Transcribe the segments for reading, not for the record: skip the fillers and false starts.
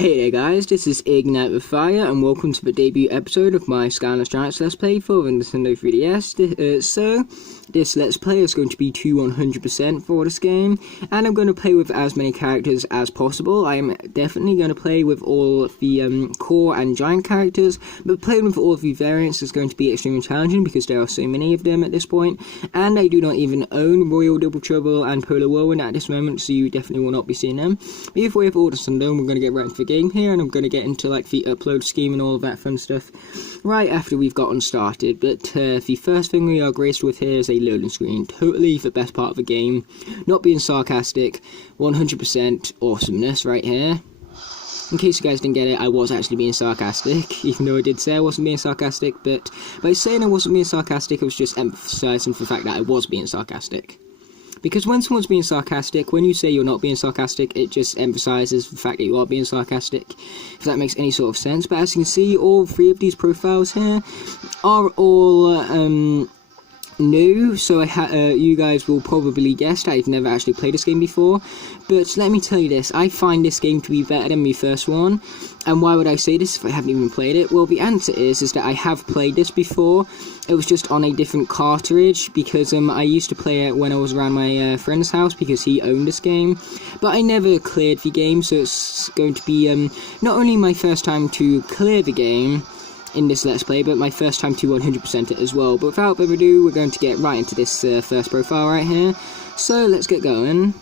Hey there guys, this is Ignite with Fire and welcome to the debut episode of my Skylanders Giants Let's Play for the Nintendo 3DS. So, this Let's Play is going to be to 100% for this game, and I'm going to play with as many characters as possible. I am definitely going to play with all of the core and giant characters, but playing with all of the variants is going to be extremely challenging because there are so many of them at this point, and I do not even own Royal Double Trouble and Polar Whirlwind at this moment, so you definitely will not be seeing them. But if we have all this undone, we're going to get right into the game here, and I'm going to get into like the upload scheme and all of that fun stuff right after we've gotten started. But the first thing we are graced with here is a loading screen. Totally the best part of the game. Not being sarcastic, 100% awesomeness right here. In case you guys didn't get it, I was actually being sarcastic, even though I did say I wasn't being sarcastic, but by saying I wasn't being sarcastic, I was just emphasising the fact that I was being sarcastic. Because when someone's being sarcastic, when you say you're not being sarcastic, it just emphasises the fact that you are being sarcastic, if that makes any sort of sense. But as you can see, all three of these profiles here are all new, so you guys will probably guess that I've never actually played this game before, but let me tell you this, I find this game to be better than the first one. And why would I say this if I haven't even played it? Well, the answer is that I have played this before. It was just on a different cartridge, because I used to play it when I was around my friend's house, because he owned this game. But I never cleared the game, so it's going to be not only my first time to clear the game in this Let's Play, but my first time to 100% it as well. But without further ado, we're going to get right into this first profile right here. So, let's get going.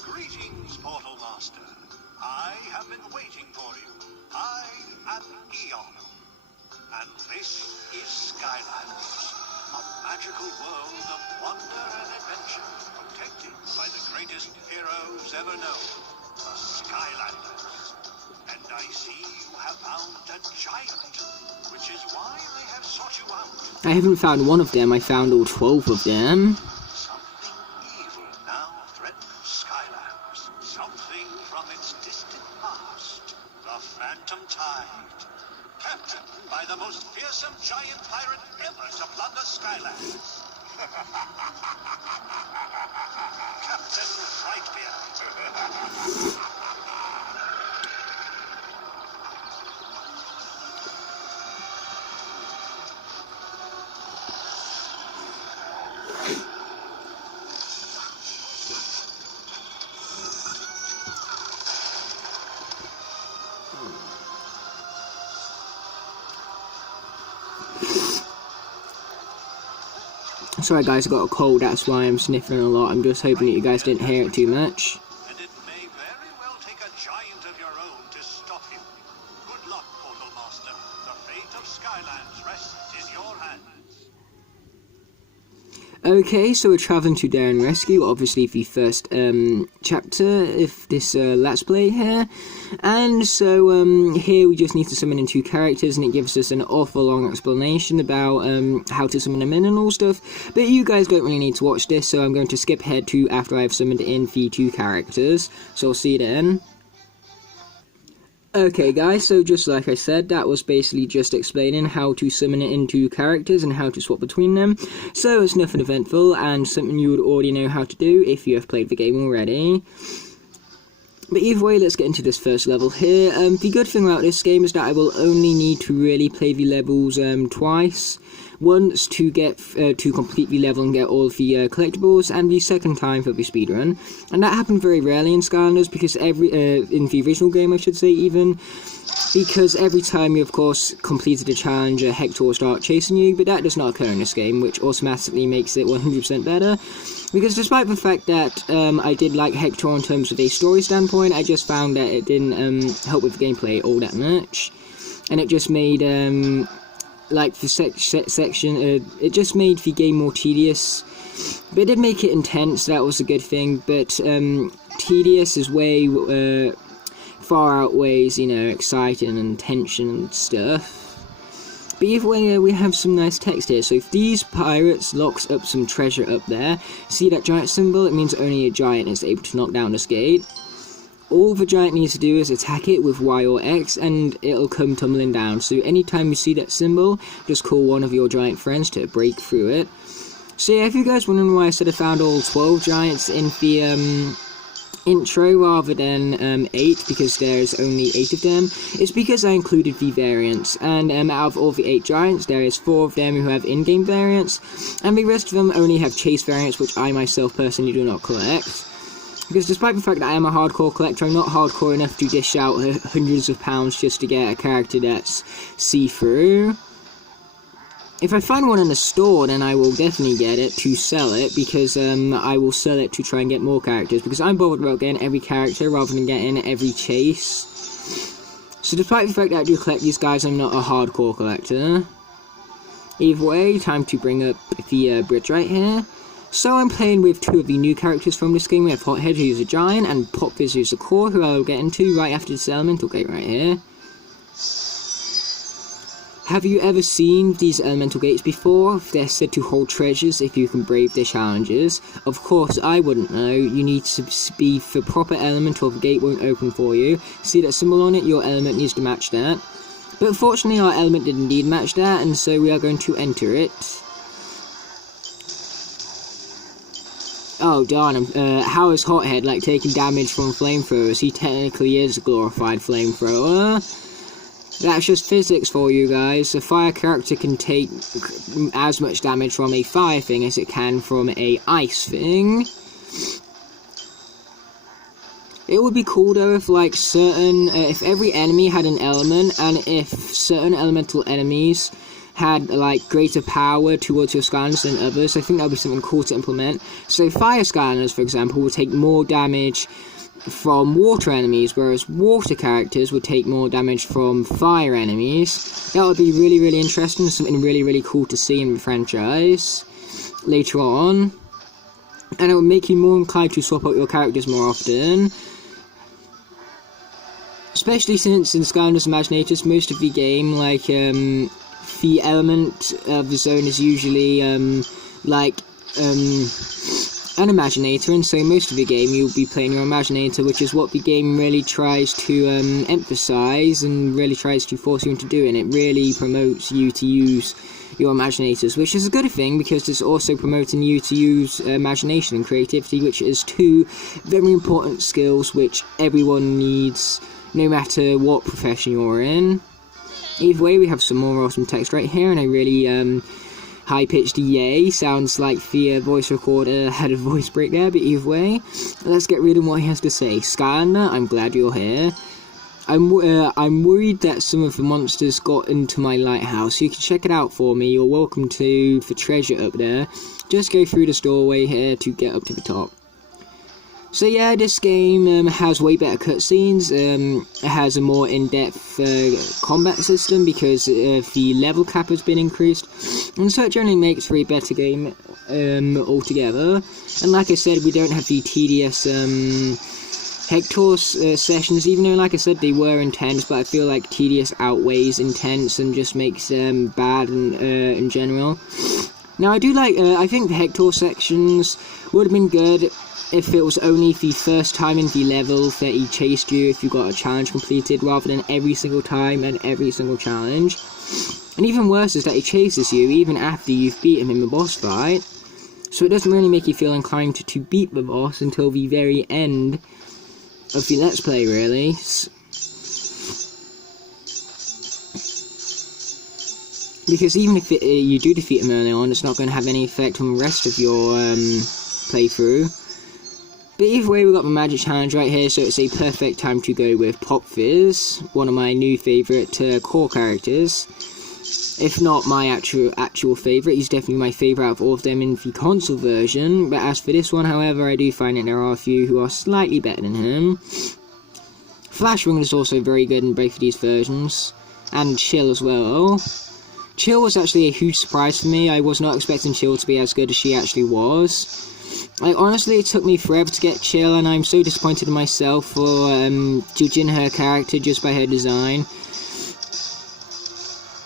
Greetings, Portal Master. I have been waiting for you. I am Eon. And this is Skylanders, a magical world of wonder and adventure, protected by the greatest heroes ever known, the Skylanders. And I see you have found a giant, which is why I have sought you out. I haven't found one of them, I found all 12 of them. Something evil now threatens Skylanders. Something from its distant past. The Phantom Tide. Captained by the most fearsome giant pirate ever to plunder Skylanders. Captain Frightbeard. Sorry guys, I got a cold, that's why I'm sniffling a lot. I'm just hoping that you guys didn't hear it too much. And it may very well take a giant of your own to stop you. Good luck, Portal Master. The fate of Skylands rests in your hands. Okay, so we're travelling to Dare and Rescue, obviously the first chapter of this Let's Play here. And so here we just need to summon in 2 characters, and it gives us an awful long explanation about how to summon them in and all stuff. But you guys don't really need to watch this, so I'm going to skip ahead to after I've summoned in the 2 characters. So I'll see you then. Okay guys, so just like I said, that was basically just explaining how to summon it into characters and how to swap between them. So it's nothing eventful and something you would already know how to do if you have played the game already. But either way, let's get into this first level here. The good thing about this game is that I will only need to really play the levels twice. Once to get to complete the level and get all of the collectibles, and the second time for the speedrun. And that happened very rarely in Skylanders, because in the original game I should say even, because every time you of course completed a challenge, Hector will start chasing you, but that does not occur in this game, which automatically makes it 100% better. Because despite the fact that I did like Hector in terms of a story standpoint, I just found that it didn't help with the gameplay all that much. And it just made like the section, it just made the game more tedious, but it did make it intense, that was a good thing, but tedious is way far outweighs, you know, exciting and tension and stuff. But either way, we have some nice text here. So if these pirates locks up some treasure up there, see that giant symbol? It means only a giant is able to knock down this gate. All the giant needs to do is attack it with Y or X, and it'll come tumbling down. So anytime you see that symbol, just call one of your giant friends to break through it. So yeah, if you guys wondering why I said I found all 12 giants in the intro rather than 8, because there's only 8 of them, is because I included the variants, and out of all the 8 giants, there is 4 of them who have in-game variants, and the rest of them only have chase variants, which I myself personally do not collect. Because despite the fact that I am a hardcore collector, I'm not hardcore enough to dish out hundreds of pounds just to get a character that's see-through. If I find one in the store, then I will definitely get it to sell it, because I will sell it to try and get more characters, because I'm bothered about getting every character rather than getting every chase. So despite the fact that I do collect these guys, I'm not a hardcore collector. Either way, time to bring up the bridge right here. So I'm playing with 2 of the new characters from this game. We have Hothead, who's a giant, and Popfizz, who's a core, who I'll get into right after this elemental gate right here. Have you ever seen these elemental gates before? They're said to hold treasures if you can brave their challenges. Of course, I wouldn't know. You need to be the proper element or the gate won't open for you. See that symbol on it? Your element needs to match that. But fortunately, our element did indeed match that, and so we are going to enter it. Oh darn, how is Hothead like taking damage from flamethrowers? He technically is a glorified flamethrower. That's just physics for you guys. A fire character can take as much damage from a fire thing as it can from a ice thing. It would be cool though if like if every enemy had an element, and if certain elemental enemies had like greater power towards your Skylanders than others. I think that would be something cool to implement. So fire Skylanders, for example, would take more damage from water enemies, whereas water characters would take more damage from fire enemies. That would be really, really interesting, something really, really cool to see in the franchise later on. And it would make you more inclined to swap out your characters more often. Especially since in Skylanders Imaginators, most of the game, like, the element of the zone is usually, an Imaginator, and so most of the game you'll be playing your Imaginator, which is what the game really tries to emphasize and really tries to force you into doing. It really promotes you to use your Imaginators, which is a good thing, because it's also promoting you to use imagination and creativity, which is 2 very important skills which everyone needs, no matter what profession you're in. Either way, we have some more awesome text right here, and a really high-pitched yay. Sounds like the voice recorder had a voice break there, but either way, let's get rid of what he has to say. Skylander, I'm glad you're here. I'm worried that some of the monsters got into my lighthouse. You can check it out for me. You're welcome to the treasure up there. Just go through this doorway here to get up to the top. So yeah, this game has way better cutscenes. It has a more in-depth combat system because the level cap has been increased, and so it generally makes for a better game altogether. And like I said, we don't have the tedious Hector sessions, even though, like I said, they were intense, but I feel like tedious outweighs intense and just makes them bad in general. Now, I do like, I think the Hector sections would have been good if it was only the first time in the level that he chased you if you got a challenge completed, rather than every single time and every single challenge. And even worse is that he chases you even after you've beaten him in the boss fight, so it doesn't really make you feel inclined to beat the boss until the very end of the Let's Play, really. Because even if you do defeat him early on, it's not going to have any effect on the rest of your playthrough. But either way, we've got the magic challenge right here, so it's a perfect time to go with Popfizz, one of my new favourite core characters. If not my actual favourite, he's definitely my favourite out of all of them in the console version. But as for this one, however, I do find that there are a few who are slightly better than him. Flashwing is also very good in both of these versions, and Chill as well. Chill was actually a huge surprise for me. I was not expecting Chill to be as good as she actually was. Like, honestly, it took me forever to get Chill, and I'm so disappointed in myself for judging her character just by her design.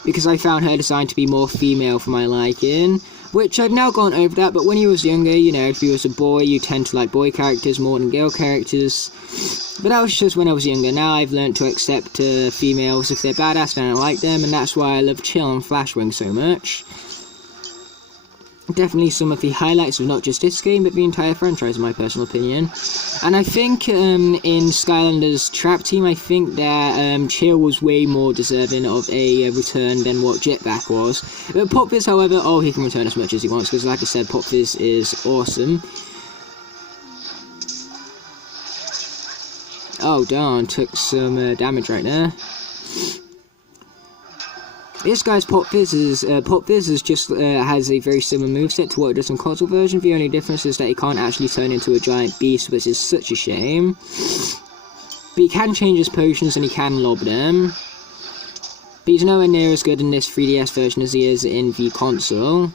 Because I found her design to be more female for my liking. Which, I've now gone over that, but when you was younger, you know, if you was a boy, you tend to like boy characters more than girl characters. But that was just when I was younger. Now I've learned to accept females. If they're badass, then I like them, and that's why I love Chill and Flashwing so much. definitely some of the highlights of not just this game, but the entire franchise, in my personal opinion. And I think in Skylanders Trap Team, I think that Chill was way more deserving of a return than what Jetback was. But Pop Fizz, however, oh, he can return as much as he wants, because like I said, Pop Fizz is awesome. Oh darn, took some damage right there. This guy's Pop Fizz is just has a very similar moveset to what it does in console version. The only difference is that he can't actually turn into a giant beast, which is such a shame. But he can change his potions and he can lob them. But he's nowhere near as good in this 3DS version as he is in the console.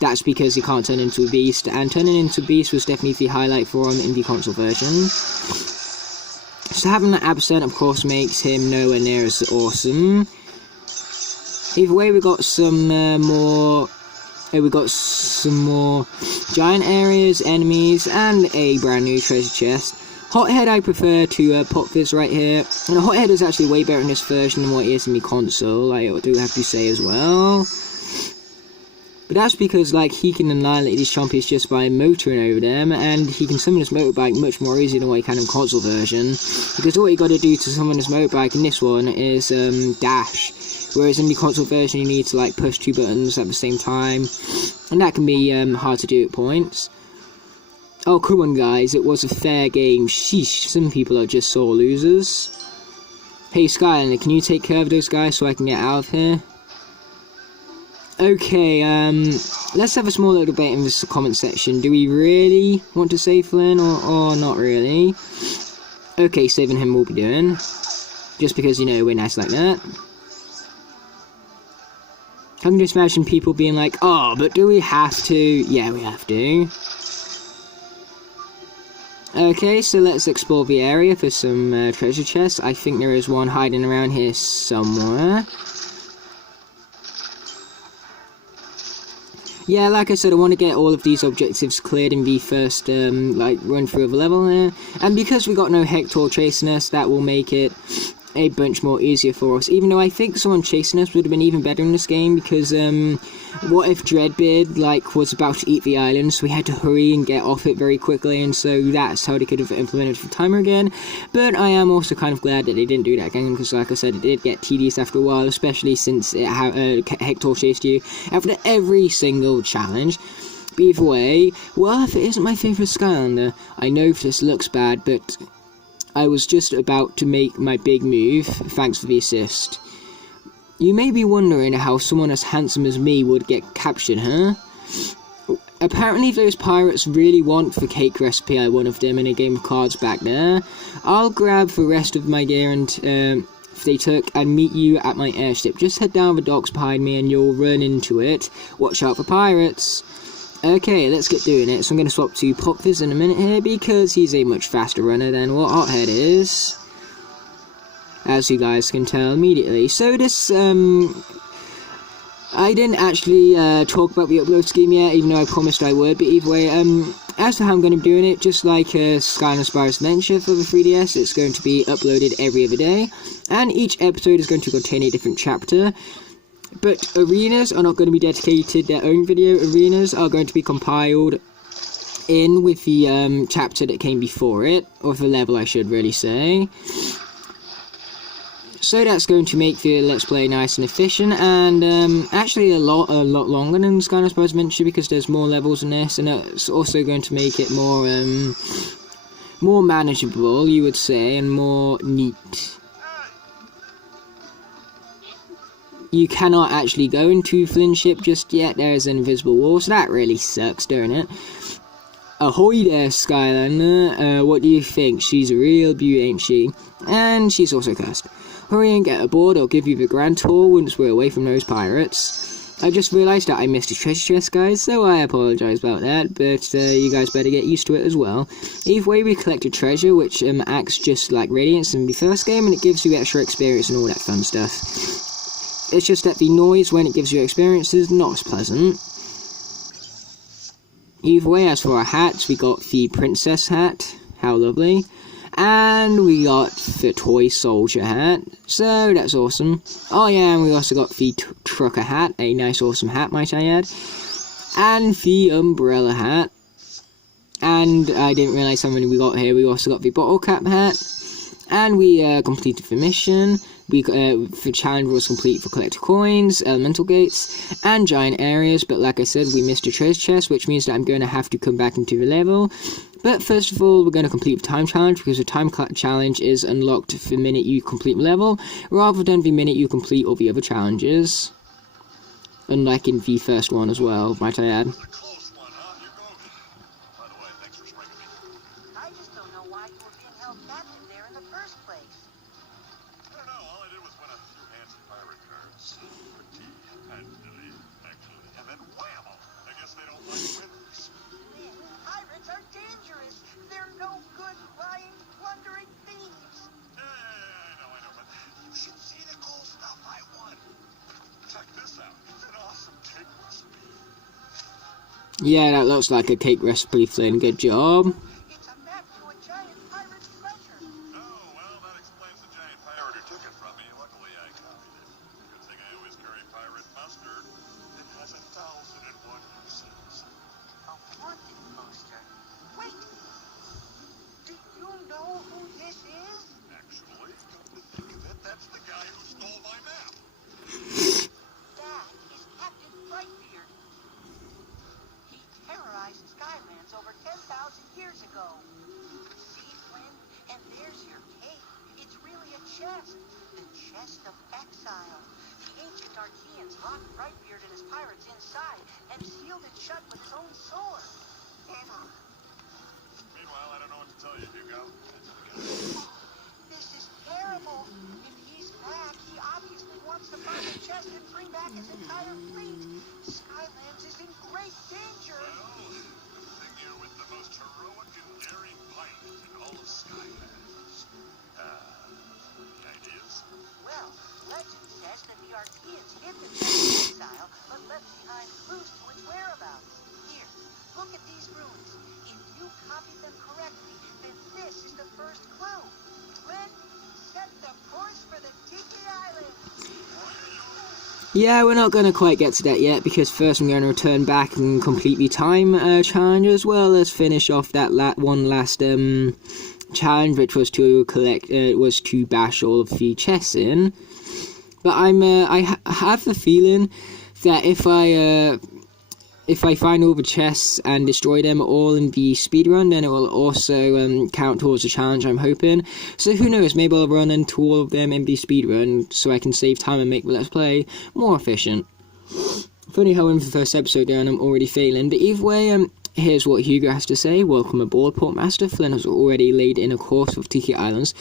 That's because he can't turn into a beast, and turning into a beast was definitely the highlight for him in the console version. So having that absent, of course, makes him nowhere near as awesome. Either way, we got some more giant areas, enemies, and a brand new treasure chest. Hothead I prefer to Pop Fizz right here, and the Hothead is actually way better in this version than what he is in the console, I do have to say as well. But that's because, like, he can annihilate these chompies just by motoring over them, and he can summon his motorbike much more easily than what he can in console version. Because all you got to do to summon his motorbike in this one is dash. Whereas in the console version you need to like push 2 buttons at the same time, and that can be hard to do at points. Oh come on guys, it was a fair game. Sheesh, some people are just sore losers. Hey Skylander, can you take care of those guys so I can get out of here? Okay, let's have a small little debate in this comment section. Do we really want to save Flynn or not really? Okay, saving him will be doing. Just because, you know, we're nice like that. I can just imagine people being like, oh, but do we have to? Yeah, we have to. Okay, so let's explore the area for some treasure chests. I think there is one hiding around here somewhere. Yeah, like I said, I want to get all of these objectives cleared in the first, run through of the level here. And because we got no Hector chasing us, that will make it a bunch more easier for us. Even though I think someone chasing us would have been even better in this game, because, what if Dreadbeard, like, was about to eat the island, so we had to hurry and get off it very quickly, and so that's how they could have implemented the timer again. But I am also kind of glad that they didn't do that again, because like I said, it did get tedious after a while, especially since Hector chased you after every single challenge. But either way, well, if it isn't my favourite Skylander, I know this looks bad, but I was just about to make my big move, thanks for the assist. You may be wondering how someone as handsome as me would get captured, huh? Apparently those pirates really want the cake recipe I won of them in a game of cards back there. I'll grab the rest of my gear and if they took and meet you at my airship. Just head down the docks behind me and you'll run into it. Watch out for pirates. Okay, let's get doing it. So I'm going to swap to Pop Fizz in a minute here, because he's a much faster runner than what Hothead is, as you guys can tell immediately. So this, I didn't actually talk about the upload scheme yet, even though I promised I would, but either way, as to how I'm going to be doing it, just like Skylanders Spyro's Adventure for the 3DS, it's going to be uploaded every other day, and each episode is going to contain a different chapter. But arenas are not going to be dedicated their own video. Arenas are going to be compiled in with the chapter that came before it, or the level I should really say. So that's going to make the Let's Play nice and efficient, and actually a lot longer than Skylanders Spyro's Adventure, because there's more levels in this, and it's also going to make it more more manageable, you would say, and more neat. You cannot actually go into Flynn's ship just yet. There's an invisible wall, so that really sucks, doesn't it? Ahoy there, Skylander. What do you think? She's a real beauty, ain't she? And she's also cursed. Hurry and get aboard, I'll give you the grand tour once we're away from those pirates. I just realised that I missed a treasure chest, guys, so I apologise about that, but you guys better get used to it as well. Either way, we collected treasure, which acts just like Radiance in the first game, and it gives you extra experience and all that fun stuff. It's just that the noise when it gives you experience is not as pleasant. Either way, as for our hats, we got the princess hat, how lovely, and we got the toy soldier hat, so that's awesome. Oh yeah, and we also got the trucker hat, a nice awesome hat might I add. and the umbrella hat. And I didn't realise how many we got here. We also got the bottle cap hat. And we completed the mission. The challenge was complete for collector coins, elemental gates, and giant areas. But like I said, we missed a treasure chest, which means that I'm going to have to come back into the level. But first of all, we're going to complete the time challenge, because the time challenge is unlocked the minute you complete the level, rather than the minute you complete all the other challenges. Unlike in the first one as well, might I add. Yeah, that looks like a cake recipe, Flynn. Good job. It's a map to a giant pirate's treasure. Oh, well, that explains the giant pirate who took it from me. Luckily, I copied it. Good thing I always carry pirate mustard. It has 1,001 uses. A wanted poster. Wait! Do you know who this is? Actually, come to think of it, that's the guy who stole my map. That is Captain Brightbeard. Terrorized Skylanders over 10,000 years ago. See, Flynn? And there's your cake. It's really a chest. The chest of exile. The ancient Archeans locked Brightbeard and his pirates inside and sealed it shut with his own sword. Meanwhile, I don't know what to tell you, Hugo. This is terrible. If he's back, he obviously wants to find the chest and bring back his entire fleet. Skylands is in great danger. Well, good thing you're with the most heroic and daring pilot in all of Skylanders. Any ideas? Well, legend says that the Archeans hid the chest in exile, but left behind clues to its whereabouts. Here, look at these runes. If you copied them correctly, then this is the first clue. Flynn, set the course for the Tiki Islands. Yeah, we're not going to quite get to that yet, because first I'm going to return back and complete the time challenge, as well as finish off that one last challenge, which was to to bash all of the chests in. But I have the feeling that if I find all the chests and destroy them all in the speedrun, then it will also count towards the challenge, I'm hoping. So who knows, maybe I'll run into all of them in the speedrun, so I can save time and make the Let's Play more efficient. Funny how in the first episode there and I'm already failing, but either way, here's what Hugo has to say. Welcome aboard, Portmaster. Flynn has already laid in a course of Tiki Islands.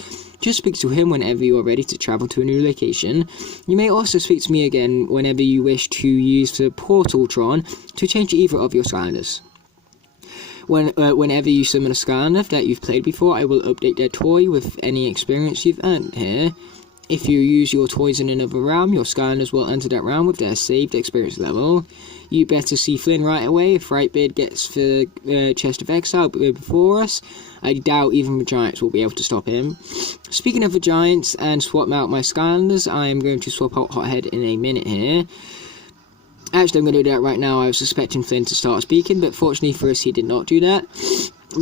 Just speak to him whenever you are ready to travel to a new location. You may also speak to me again whenever you wish to use the Portaltron to change either of your Skylanders. Whenever you summon a Skylander that you've played before, I will update their toy with any experience you've earned here. If you use your toys in another realm, your Skylanders will enter that realm with their saved experience level. You better see Flynn right away if Brightbeard gets the Chest of Exile before us. I doubt even the Giants will be able to stop him. Speaking of the Giants and swap out my Skylanders, I am going to swap out Hothead in a minute here. Actually, I'm going to do that right now. I was expecting Flynn to start speaking, but fortunately for us, he did not do that.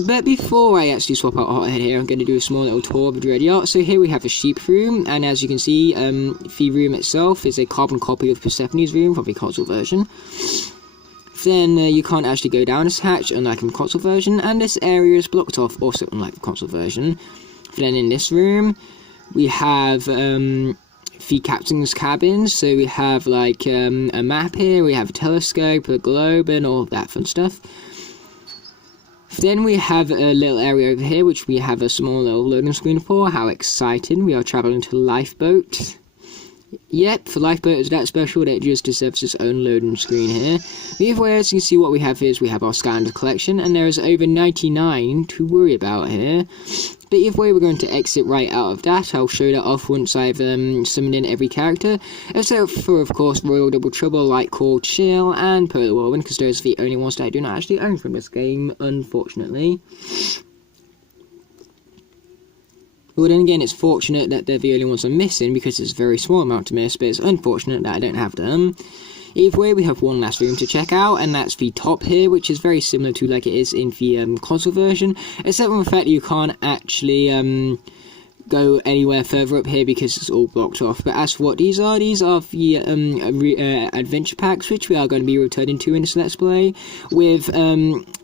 But before I actually swap out Hothead here, I'm going to do a small little tour of the Dread Yacht. So here we have the Sheep Room, and as you can see, the room itself is a carbon copy of Persephone's room from the console version. Then you can't actually go down this hatch, unlike in the console version, and this area is blocked off, also unlike the console version. Then in this room, we have the captain's cabin, so we have like a map here, we have a telescope, a globe, and all that fun stuff. Then we have a little area over here, which we have a small little loading screen for. How exciting, we are travelling to Lifeboat. Yep, the Lifeboat is that special that it just deserves its own loading screen here. But either way, as you can see, what we have is we have our Skylanders collection, and there is over 99 to worry about here. But either way, we're going to exit right out of that. I'll show that off once I've summoned in every character, except for, of course, Royal Double Trouble, Light Core, Chill, and Polar Whirlwind, because those are the only ones that I do not actually own from this game, unfortunately. Well, then again, it's fortunate that they're the only ones I'm missing, because it's a very small amount to miss, but it's unfortunate that I don't have them. Either way, we have one last room to check out, and that's the top here, which is very similar to like it is in the console version, except for the fact that you can't actually go anywhere further up here because it's all blocked off. But as for what these are the adventure packs, which we are going to be returning to in this Let's Play, with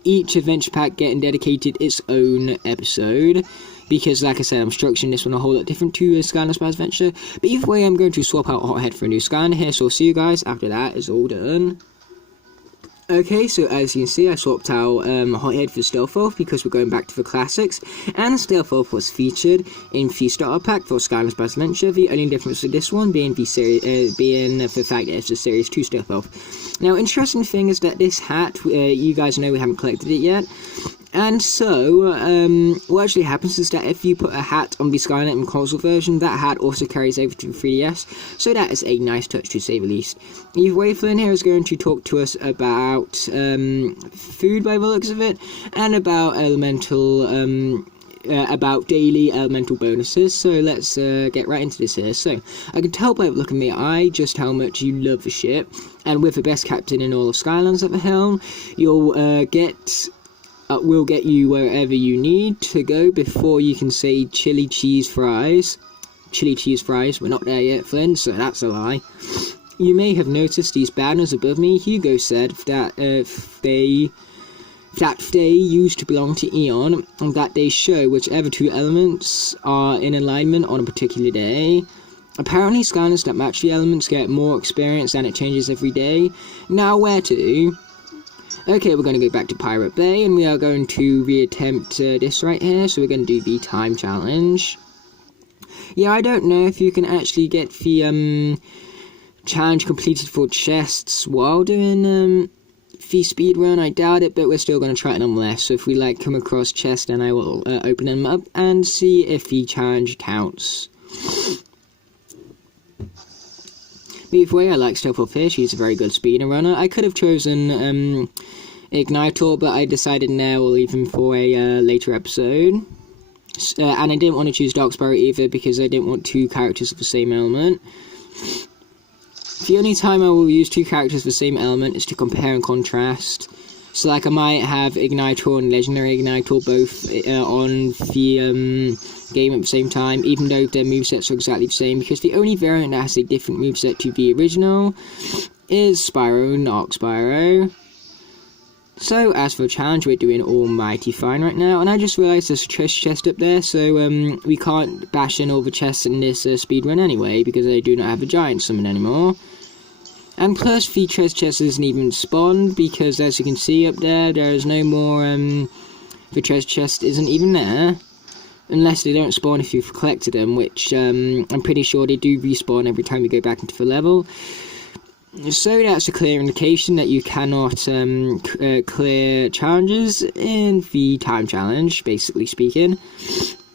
each adventure pack getting dedicated its own episode. Because, like I said, I'm structuring this one a whole lot different to Skylanders Spy Adventure. But either way, I'm going to swap out Hothead for a new Skylander here, so I'll see you guys after that is all done. Okay, so as you can see, I swapped out Hothead for Stealth Elf because we're going back to the classics, and Stealth Elf was featured in the starter pack for Skylanders Spy Adventure. The only difference with this one being the fact that it's a Series 2 Stealth Elf. Now, interesting thing is that this hat, you guys know we haven't collected it yet. And so, what actually happens is that if you put a hat on the Skynet and console version, that hat also carries over to the 3DS, so that is a nice touch to say the least. Either way, Flynn here is going to talk to us about food by the looks of it, and about about daily elemental bonuses. So let's get right into this here. So, I can tell by the look of my eye just how much you love the ship, and with the best captain in all of Skylands at the helm, you'll will get you wherever you need to go before you can say chili cheese fries. Chili cheese fries, we're not there yet, Flynn, so that's a lie. You may have noticed these banners above me. Hugo said that they used to belong to Eon, and that they show whichever two elements are in alignment on a particular day. Apparently, Skylanders that match the elements get more experience and it changes every day. Now, where to? Okay, we're going to go back to Pirate Bay, and we are going to reattempt this right here, so we're going to do the time challenge. Yeah, I don't know if you can actually get the challenge completed for chests while doing the speedrun. I doubt it, but we're still going to try it nonetheless. So if we come across chests, then I will open them up and see if the challenge counts. Either way, I like Stealth Elf here. She's a very good speedrunner. I could have chosen Ignitor, but I decided now we'll leave him for a later episode. And I didn't want to choose Dark Sparrow either because I didn't want two characters of the same element. The only time I will use two characters of the same element is to compare and contrast. So like I might have Ignitor and Legendary Ignitor both on the game at the same time, even though their movesets are exactly the same, because the only variant that has a different moveset to the original is Spyro, not Spyro. So as for the challenge, we're doing almighty fine right now, and I just realised there's a treasure chest up there, so we can't bash in all the chests in this speedrun anyway, because I do not have a giant summon anymore. And plus, the treasure chest isn't even spawned, because as you can see up there, there is no more, the treasure chest isn't even there. Unless they don't spawn if you've collected them, which I'm pretty sure they do respawn every time you go back into the level. So that's a clear indication that you cannot clear challenges in the time challenge, basically speaking.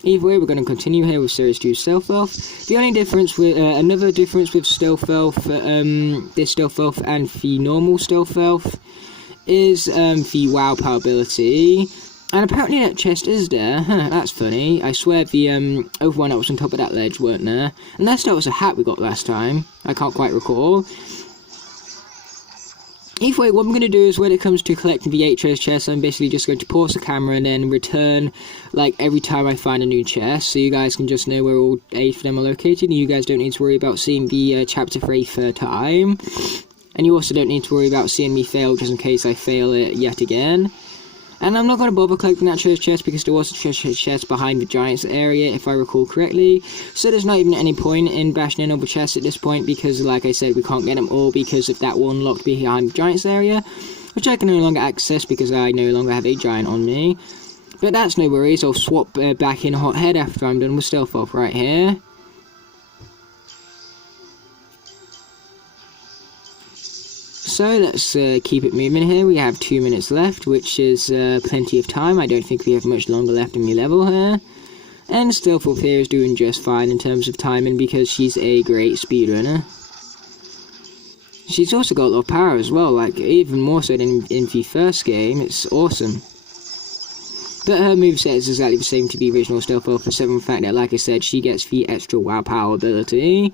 Either way, we're going to continue here with Series 2 Stealth Elf. The only difference with, another difference with Stealth Elf, this Stealth Elf and the normal Stealth Elf, is the WoW power ability. And apparently that chest is there. Huh, that's funny. I swear the other one that was on top of that ledge weren't there. Unless that was a hat we got last time. I can't quite recall. Either way, what I'm going to do is when it comes to collecting the 8 treasure chests, I'm basically just going to pause the camera and then return, like, every time I find a new chest, so you guys can just know where all 8 of them are located, and you guys don't need to worry about seeing the chapter for a third time. And you also don't need to worry about seeing me fail, just in case I fail it yet again. And I'm not going to bother collecting that treasure chest because there was a treasure chest behind the Giants area, if I recall correctly. So there's not even any point in bashing in all the chests at this point because, like I said, we can't get them all because of that one locked behind the Giants area, which I can no longer access because I no longer have a Giant on me. But that's no worries, I'll swap back in Hothead after I'm done with Stealth Elf right here. So let's keep it moving here. We have 2 minutes left, which is plenty of time. I don't think we have much longer left in the level here. And Stealth Elf here is doing just fine in terms of timing because she's a great speedrunner. She's also got a lot of power as well, like even more so than in the first game. It's awesome. But her moveset is exactly the same to the original Stealth Elf, except for the fact that, like I said, she gets the extra WoW power ability.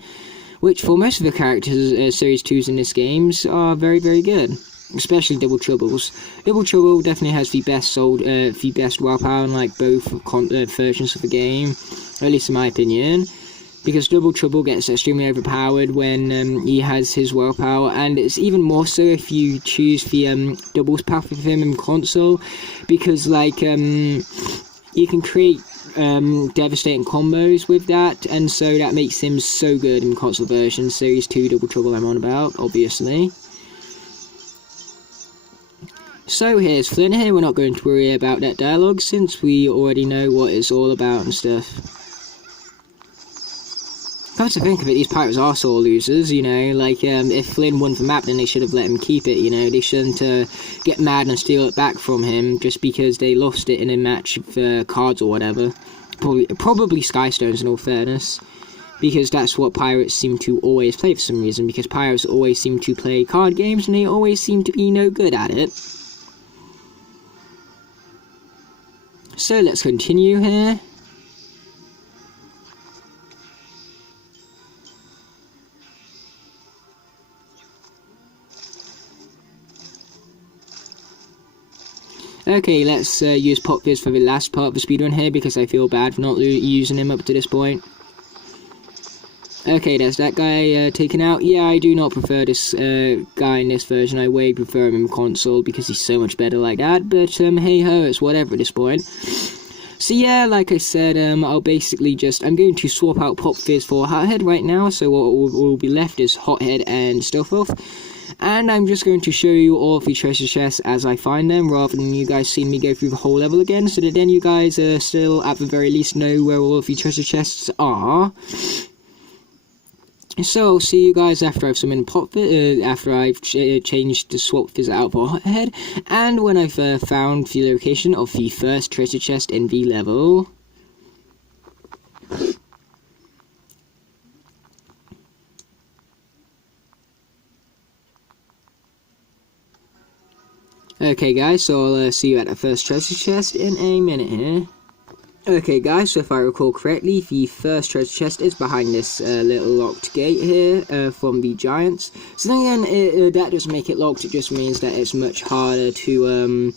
which for most of the characters, Series 2s in this games are very, very good. Especially Double Troubles. Double Trouble definitely has the best WoW power in like both versions of the game, at least in my opinion. Because Double Trouble gets extremely overpowered when he has his WoW power, and it's even more so if you choose the doubles path with him in console, because like you can create devastating combos with that, and so that makes him so good in console version. Series 2 Double Trouble I'm on about, obviously. So here's Flynn here. We're not going to worry about that dialogue since we already know what it's all about and stuff. Come to think of it, these pirates are sore losers, you know, like, if Flynn won the map, then they should have let him keep it, you know, they shouldn't get mad and steal it back from him just because they lost it in a match of cards or whatever. Probably Skystones in all fairness, because that's what pirates seem to always play for some reason, because pirates always seem to play card games and they always seem to be no good at it. So let's continue here. Okay, let's use Pop Fizz for the last part of the speedrun here, because I feel bad for not using him up to this point. Okay, there's that guy taken out. Yeah, I do not prefer this guy in this version. I way prefer him in console, because he's so much better like that. But, hey ho, it's whatever at this point. So yeah, like I said, I'll basically I'm going to swap out Pop Fizz for Hothead right now, so what will be left is Hothead and Stealth. And I'm just going to show you all of the treasure chests as I find them, rather than you guys seeing me go through the whole level again, so that then you guys still, at the very least, know where all of the treasure chests are. So I'll see you guys after I've summoned after I've changed the swap Fizz out for Hothead, and when I've found the location of the first treasure chest in the level. Okay guys, so I'll see you at the first treasure chest in a minute here. Okay guys, so if I recall correctly, the first treasure chest is behind this little locked gate here from the giants. So then again, that doesn't make it locked, it just means that it's much harder to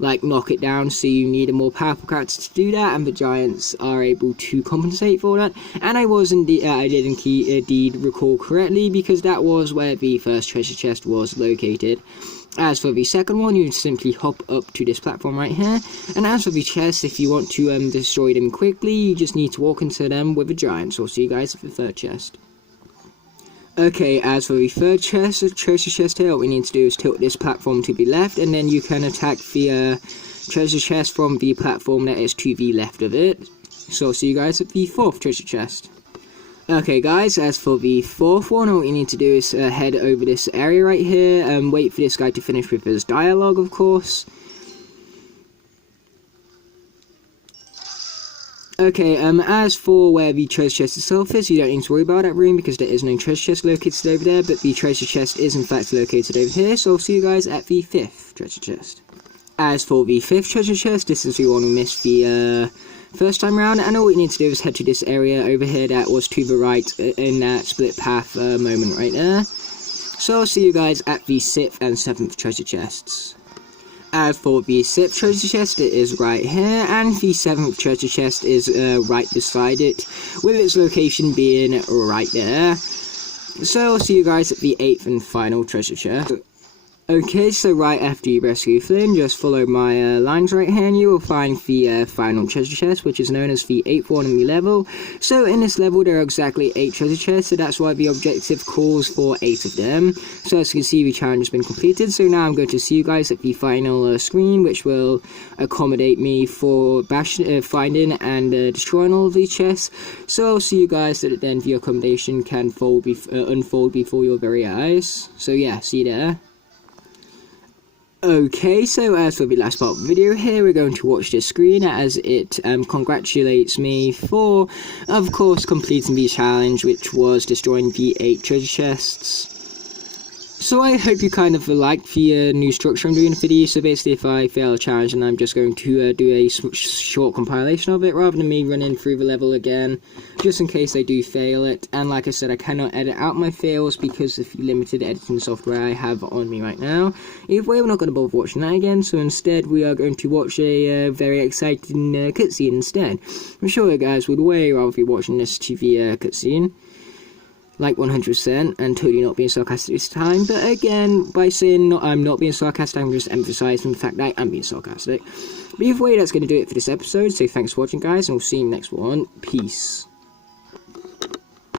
like knock it down, so you need a more powerful character to do that, and the giants are able to compensate for that. And I did indeed recall correctly, because that was where the first treasure chest was located. As for the second one, you simply hop up to this platform right here, and as for the chests, if you want to destroy them quickly, you just need to walk into them with a giant. So I'll see you guys at the third chest. Okay, as for the third chest, the treasure chest here, what we need to do is tilt this platform to the left, and then you can attack the treasure chest from the platform that is to the left of it. So I'll see you guys at the fourth treasure chest. Okay guys, as for the fourth one, all you need to do is head over this area right here, and wait for this guy to finish with his dialogue, of course. Okay, as for where the treasure chest itself is, you don't need to worry about that room, because there is no treasure chest located over there, but the treasure chest is in fact located over here, so I'll see you guys at the fifth treasure chest. As for the fifth treasure chest, this is the one we missed the first time round, and all you need to do is head to this area over here that was to the right in that split path moment right there. So I'll see you guys at the sixth and seventh treasure chests. As for the sixth treasure chest, it is right here, and the seventh treasure chest is right beside it, with its location being right there. So I'll see you guys at the eighth and final treasure chest. Okay, so right after you rescue Flynn, just follow my lines right here, and you will find the final treasure chest, which is known as the 8th one in the level. So in this level, there are exactly 8 treasure chests, so that's why the objective calls for 8 of them. So as you can see, the challenge has been completed, so now I'm going to see you guys at the final screen, which will accommodate me for finding and destroying all of these chests. So I'll see you guys so that then the accommodation can unfold before your very eyes. So yeah, see you there. Okay, so as for the last part of the video here, we're going to watch this screen as it congratulates me for, of course, completing the challenge, which was destroying the 8 treasure chests. So I hope you kind of liked the new structure I'm doing in the video. So basically, if I fail a challenge, then I'm just going to do a short compilation of it, rather than me running through the level again, just in case I do fail it. And like I said, I cannot edit out my fails because of the limited editing software I have on me right now. Either way, we're not going to bother watching that again, so instead we are going to watch a very exciting cutscene instead. I'm sure you guys would way rather be watching this to the cutscene. Like 100%, and totally not being sarcastic this time. But again, by saying I'm not being sarcastic, I'm just emphasising the fact that I am being sarcastic. But either way, that's going to do it for this episode. So thanks for watching, guys, and we'll see you in the next one. Peace.